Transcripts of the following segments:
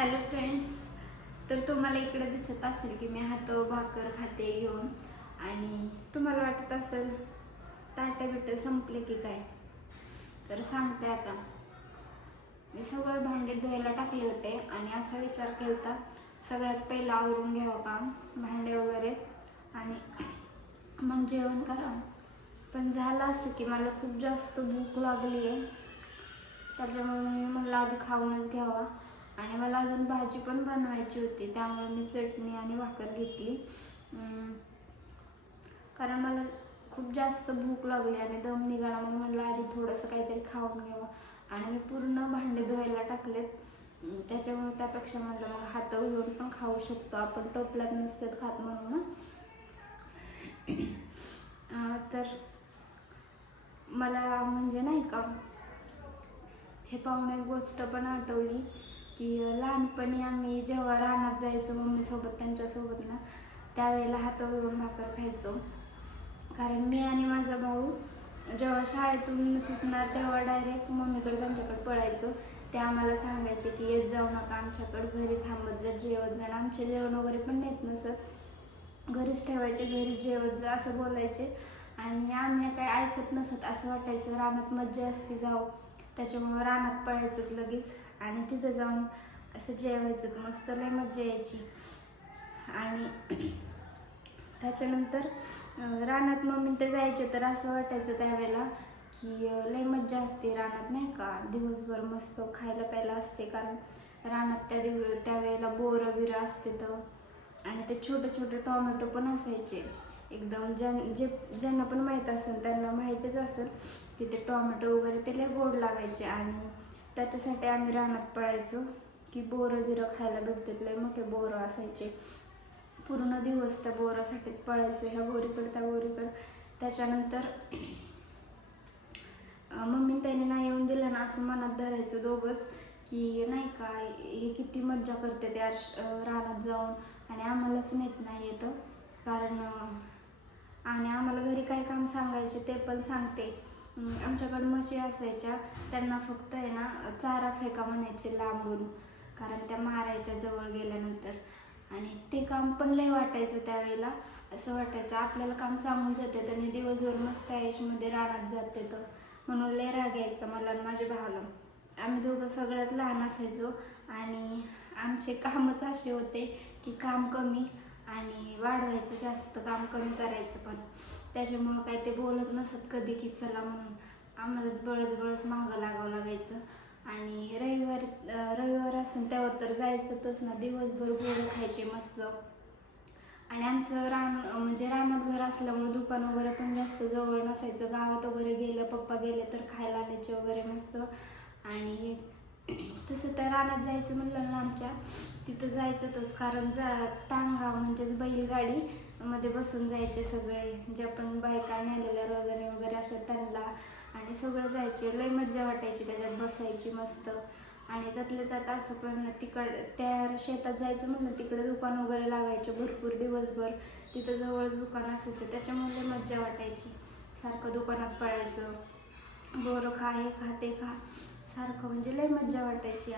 Hello friends. तर तुम्हाला इकडे दिसत असेल की मी हातो भाकर खाते घेऊन आणि तुम्हाला वाटत असेल ताटे बिटे संपले की काय. तर सांगते आता. मी सगळं भांडे धुवायला टाकले होते आणि असा विचार केला सगळ्यात पहिला आवरून घ्यावं काम, भांडे वगैरे, आणि मग जेवण करा. पण झालं असं की मला खूप जास्त भूक लागली आहे, त्याच्यामुळे मी म्हणलं आधी खाऊनच घ्यावा. आणि मला अजून भाजी पण बनवायची होती, त्यामुळे मी चटणी आणि भाकर घेतली. कारण मला खूप जास्त भूक लागली आणि दम निघाला, मग म्हटलं आधी थोडंसं काहीतरी खाऊन घ्यावं. आणि मी पूर्ण भांडे धुवायला टाकलेत, त्याच्यामुळे त्यापेक्षा म्हटलं मग हात घेऊन पण खाऊ शकतो आपण, टोपल्यात नसतात खात म्हणून. तर मला म्हणजे नाही का हे पाहून एक गोष्ट पण आठवली की लहानपणी आम्ही जेव्हा रानात जायचो मम्मीसोबत, त्यांच्यासोबत ना, त्यावेळेला हातावरून भाकर खायचो. कारण मी आणि माझा भाऊ जेव्हा शाळेतून सुटणार तेव्हा डायरेक्ट मम्मीकडे त्यांच्याकडे पळायचो. ते आम्हाला सांगायचे की येत जाऊ नका आमच्याकडे, घरी थांबत जा, जेवत जा. आमचे जेवण वगैरे पण नेत नसत, घरीच ठेवायचे, घरी जेवत जा असं बोलायचे. आणि आम्ही काय ऐकत नसत, असं वाटायचं रानात मज्जा असते जाऊ, त्याच्यामुळं रानात पळायचं लगेच आणि तिथं जाऊन असं जेवायचं, मस्त लय मज्जा यायची. आणि त्याच्यानंतर रानात मम्मी ते जायचे तर असं वाटायचं त्यावेळेला की लय मज्जा असते रानात, नाही का, दिवसभर मस्त खायला प्यायला असते. कारण रानात त्यावेळेला बोरं बिरं असते तर, आणि ते छोटे छोटे टोमॅटो पण असायचे एकदम. ज्यांना पण माहीत असेल त्यांना माहीतच असेल की ते टोमॅटो वगैरे ते लय गोड लागायचे. आणि त्याच्यासाठी आम्ही रानात पळायचो की बोरं बिरं खायला भेटतात. लय मोठे बोरं असायचे, पूर्ण दिवस त्या बोरासाठीच पळायचं, ह्या बोरीकडे त्या बोरीकडे. त्याच्यानंतर मम्मी त्याने नाही येऊन दिलं ना असं मनात धरायचं दोघंच की नाही का हे किती मज्जा करते त्या रानात जाऊन, आणि आम्हालाच नेत नाही येतं. कारण आणि आम्हाला घरी काय काम सांगायचे ते पण सांगते. आमच्याकडे म्हशी असायच्या, त्यांना फक्त आहे ना चारा फेका म्हणायचे लांबून, कारण त्या मारायच्या जवळ गेल्यानंतर. आणि ते काम पण लय वाटायचं त्यावेळेला. असं वाटायचं आपल्याला काम सांगून जाते आणि दिवसभर मस्त आयुष्यामध्ये रानात जाते, तर म्हणून लय राग यायचा मला आणि माझ्या भावाला. आम्ही दोघं सगळ्यात लहान असायचो आणि आमचे कामच असे होते की काम कमी आणि वाढवायचं जास्त, काम कमी करायचं. पण त्याच्यामुळं काय ते बोलत नसत कधी की चला म्हणून, आम्हालाच बळच मागं लागावं लागायचं. आणि रविवार असेल तेव्हा तर जायचंच ना, दिवसभर बोरं खायचे मस्त. आणि आमचं रान म्हणजे रानात घर असल्यामुळे दुकान वगैरे पण जास्त जवळ नसायचं. गावात वगैरे गेलं, पप्पा गेले तर खायला आणायचे वगैरे मस्त. आणि तसं त्या रानात जायचं म्हणलं ना आमच्या तिथं जायचंच, कारण टांगा म्हणजेच बैलगाडी मध्ये बसून जायचे सगळे, जे पण बायका नेलेल्या रगणे वगैरे असं त्यांना, आणि सगळं जायचे. लय मज्जा वाटायची त्याच्यात बसायची मस्त. आणि त्यातल्या त्यात असं पण त्या शेतात जायचं म्हणलं तिकडे दुकान वगैरे लागायचे भरपूर दिवसभर, तिथं जवळ दुकान असायचं, त्याच्यामुळे मज्जा वाटायची. सारखं दुकानात पळायचं, बोरं खा, हे खा, ते खा, सारखं म्हणजे लय मज्जा वाटायची.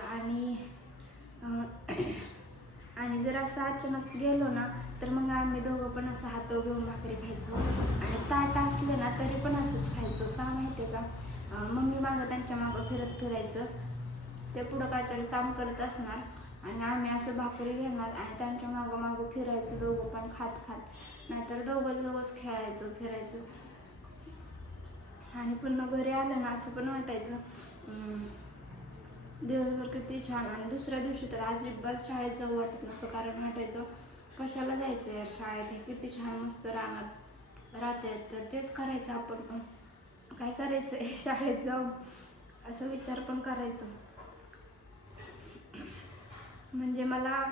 आणि जर असं अचानक गेलो ना तर मग आम्ही दोघं पण असं हात घेऊन भाकरी खायचो. आणि ताट असलं ना तरी पण असंच खायचो. का माहिती आहे का, मम्मी मागं त्यांच्या मागं फिरायचं, ते पुढं काहीतरी काम करत असणार आणि आम्ही असं भाकरी घेणार आणि त्यांच्या मागं फिरायचं दोघं पण खात, नाहीतर दोघंच फिरायचो. आणि पुन्हा घरी आलं ना असं पण वाटायचं दिवसभर किती छान. आणि दुसऱ्या दिवशी तर अजिबात शाळेत जाऊ वाटत नसतं, कारण वाटायचं कशाला जायचं यार शाळेत, हे किती छान मस्त रानात राहतात, तर तेच करायचं आपण पण, काय करायचं शाळेत जाऊन, असं विचार पण करायचं. म्हणजे मला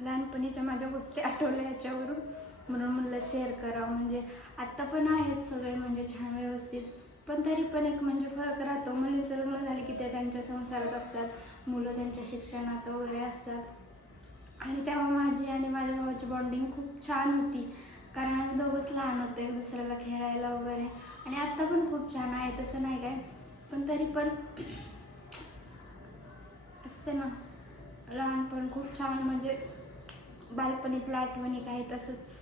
लहानपणीच्या माझ्या गोष्टी आठवल्या याच्यावरून, म्हणून म्हणलं शेअर करावं. म्हणजे आत्ता पण आहेत सगळे म्हणजे छान व्यवस्थित, पण तरी पण एक म्हणजे फरक राहतो. मुलींचं लग्न झाले की ते त्यांच्या संसारात असतात, मुलं त्यांच्या शिक्षणात वगैरे असतात. आणि तेव्हा माझी आणि माझ्या भावाची बॉन्डिंग खूप छान होती, कारण आम्ही दोघंच लहान होतो एक दुसऱ्याला खेळायला वगैरे. आणि आत्ता पण खूप छान आहे, तसं नाही काय, पण तरी पण असते ना लहानपण खूप छान, म्हणजे बालपणीतल्या आठवणी काही तसंच